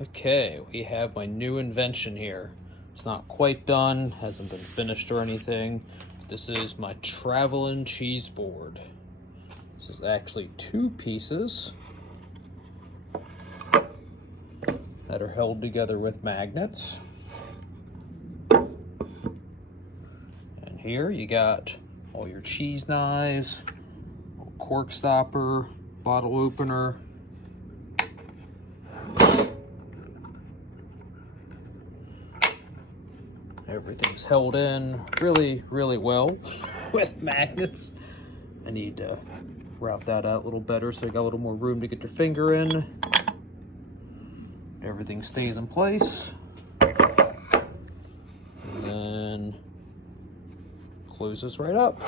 Okay, we have my new invention here. It's not quite done, hasn't been finished or anything. This is my traveling cheese board. This is actually two pieces that are held together with magnets. And here you got all your cheese knives, cork stopper, bottle opener. Everything's held in really, really well with magnets. I need to route that out a little better so you got a little more room to get your finger in. Everything stays in place. And then closes right up.